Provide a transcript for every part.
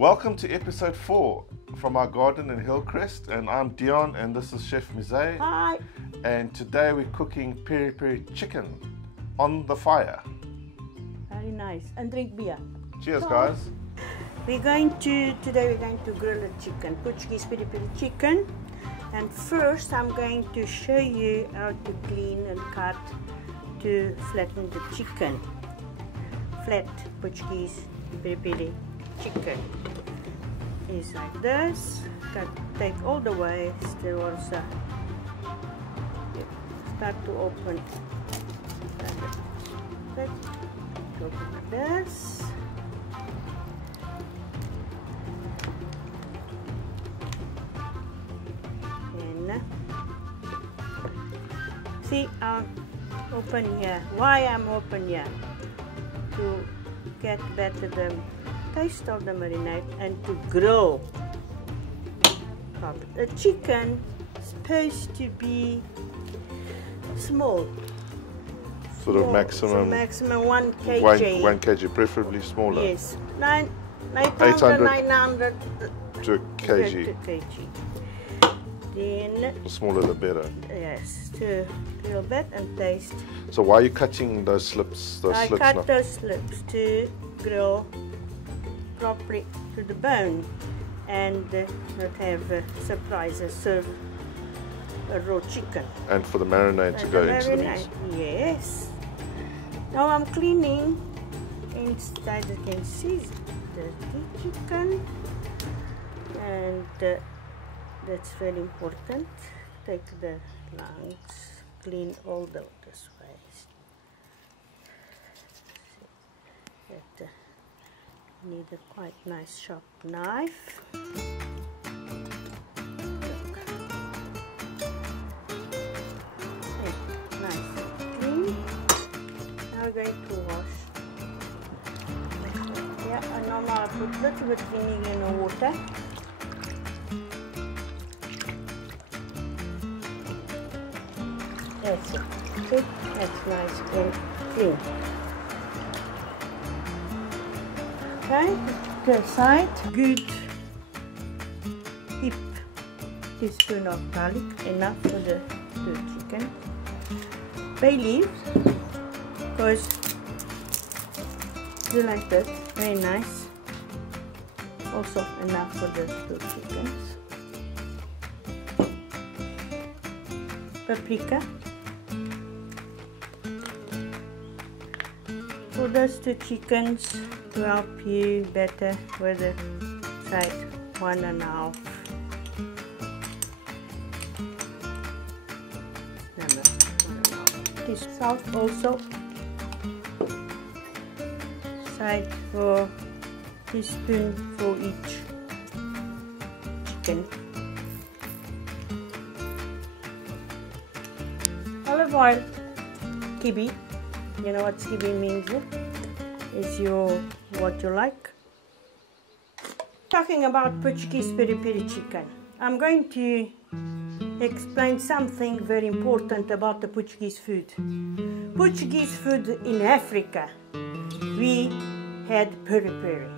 Welcome to episode 4 from our garden in Hillcrest, and I'm Dion and this is Chef Mize. Hi. And today we're cooking peri peri chicken on the fire. Very nice. And drink beer. Cheers, guys. Today we're going to grill a chicken, Portuguese peri peri chicken. And first I'm going to show you how to clean and cut to flatten the chicken. Flat Portuguese peri peri chicken is like this. Take all the way, still also start to open. Open like this. And see, I'm open here. Why I'm open here? To get better the taste of the marinade and to grill. The chicken is supposed to be small. Sort of maximum 1 kg. 1 kg, preferably smaller. Yes, 900 to a kg. To kg. Then The smaller the better. yes, to grill bit and taste. So why are you cutting those slips? I cut those slips to grill properly to the bone and not have surprises. Serve a raw chicken. And for the marinade to go into the meat. Yes. Now I'm cleaning inside. You can see the chicken, and that's very important. Take the lungs, clean all this way. That need a quite nice sharp knife. We're going to wash. Yeah, and now I'll put a little bit vinegar in the water. That's it. See? That's nice and clean. Okay, to the side. Good heap teaspoon of garlic, enough for the chicken. Bay leaves. Because do like that, very nice. Also enough for the 2 chickens. Paprika. For those 2 chickens to help you better with the side 1.5. This salt also. Side for teaspoon for each chicken. Olive oil, kibi. You know what kibi means? Is what you like. Talking about Portuguese peri peri chicken, I'm going to explain something very important about the Portuguese food. Portuguese food in Africa. We had peri-peri.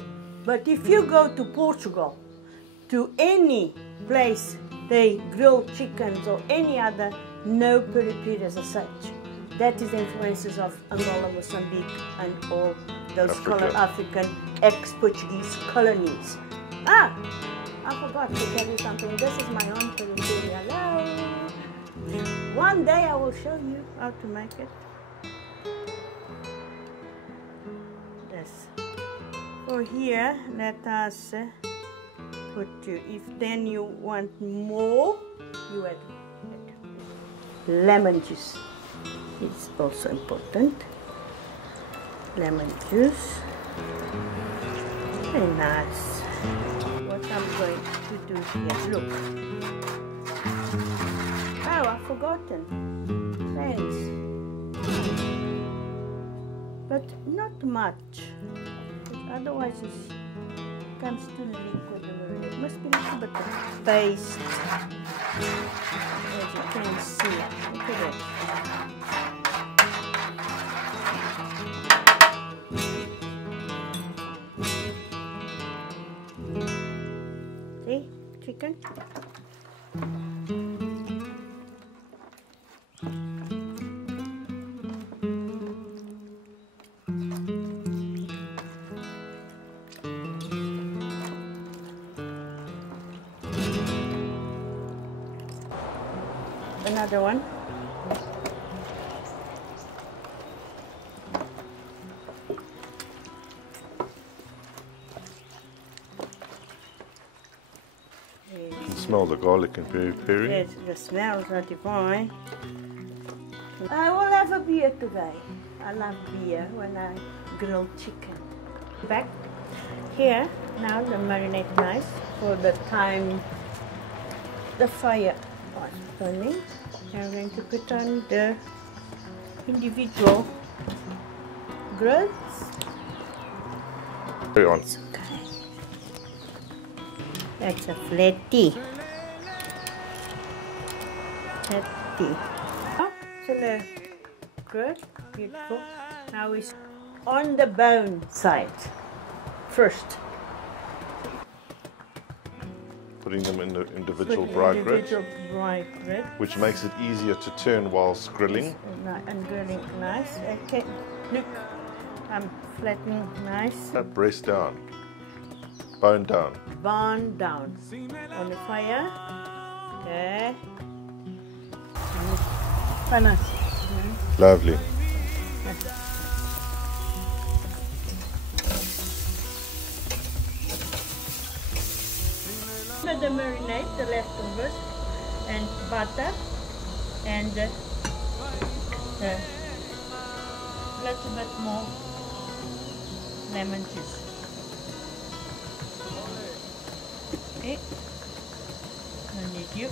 But if you go to Portugal, to any place they grill chickens or any other, no peri-peri as such. That is the influences of Angola, Mozambique and all those African ex-Portuguese colonies. I forgot to tell you something. This is my own peri-peri. Hello! One day I will show you how to make it. For here, let us put if then you want more, you add lemon juice. It's also important. Lemon juice. Very nice. What I'm going to do here, look. Oh, I've forgotten. Thanks. But not much. Otherwise it comes to liquid. It must be a little bit of paste. As you can see. Look at it. chicken. Another one. Smell the garlic and peri-peri. Yes, the smells are divine. I will have a beer today. I love beer when I grill chicken. Back here, now the marinade nice for the time the fire was burning. I'm going to put on the individual grills. Very on. Okay. That's a flatty. Flatty. Oh, so the good, beautiful. Now it's on the bone side first. Putting them in the individual bright bread, which makes it easier to turn whilst grilling. And grilling nice. Okay, look, I'm flattening nice. Breast down, bone down. Bone down on the fire. Okay. Panas. Lovely. The marinade, the leftovers, and butter, and a little bit more lemon juice. Okay, I need you.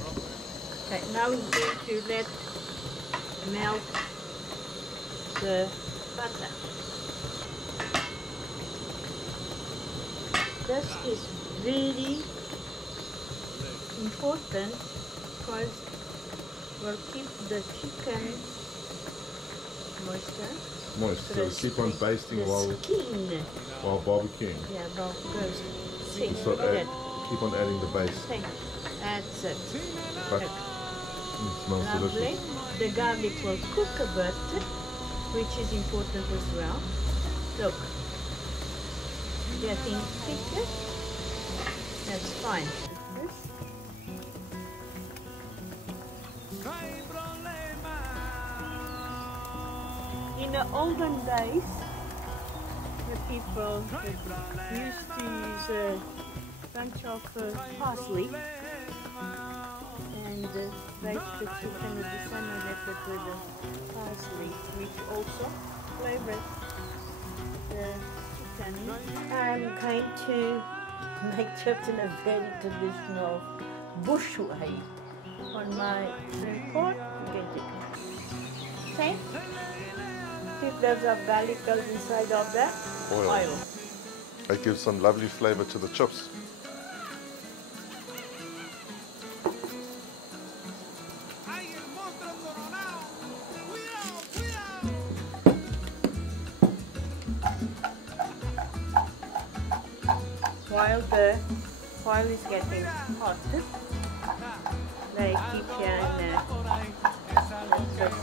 Okay, now we're going to let melt the butter. This is really important because we'll keep the chicken moisture. Moist, so keep on basting while barbecuing. Yeah, no, good. See, So look at it. keep on adding the base. See, that's it. But Look. it smells Lovely. delicious. The garlic will cook a bit, which is important as well. Look, getting thicker. That's fine. In the olden days, the people used to use a bunch of parsley and bake the chicken with the semi-liquid with the parsley, which also flavored the chicken. I'm going to make chips in a very traditional bush way. On my report, I'm going to say 2 cloves of garlic goes inside of the oil. That gives some lovely flavor to the chips. While the oil is getting hot, they keep here in the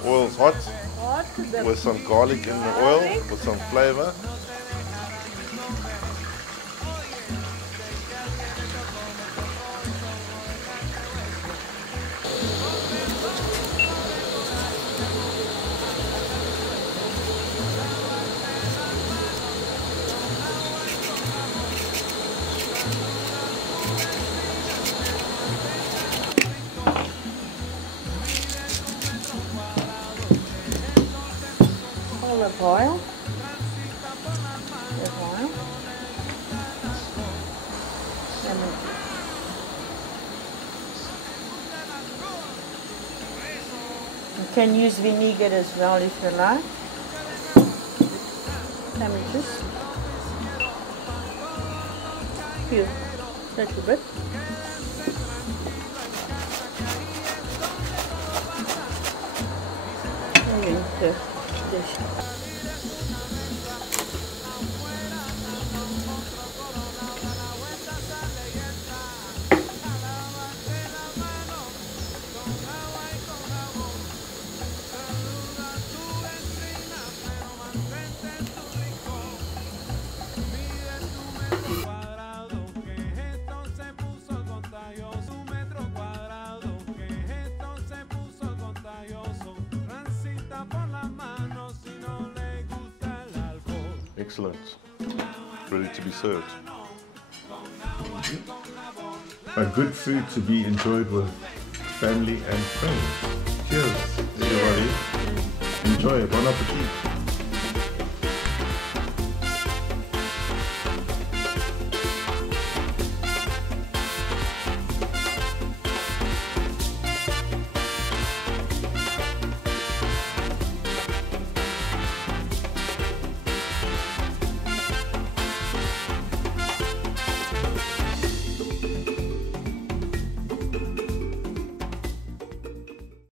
Oil's hot, hot. with some garlic in the oil, with some flavor. Olive oil. Lemon juice. You can use vinegar as well if you like. Lemon juice. Here, a little bit. And into dish. Excellent. Ready to be served. A good food to be enjoyed with family and friends. Cheers, everybody. Enjoy. Bon appetit.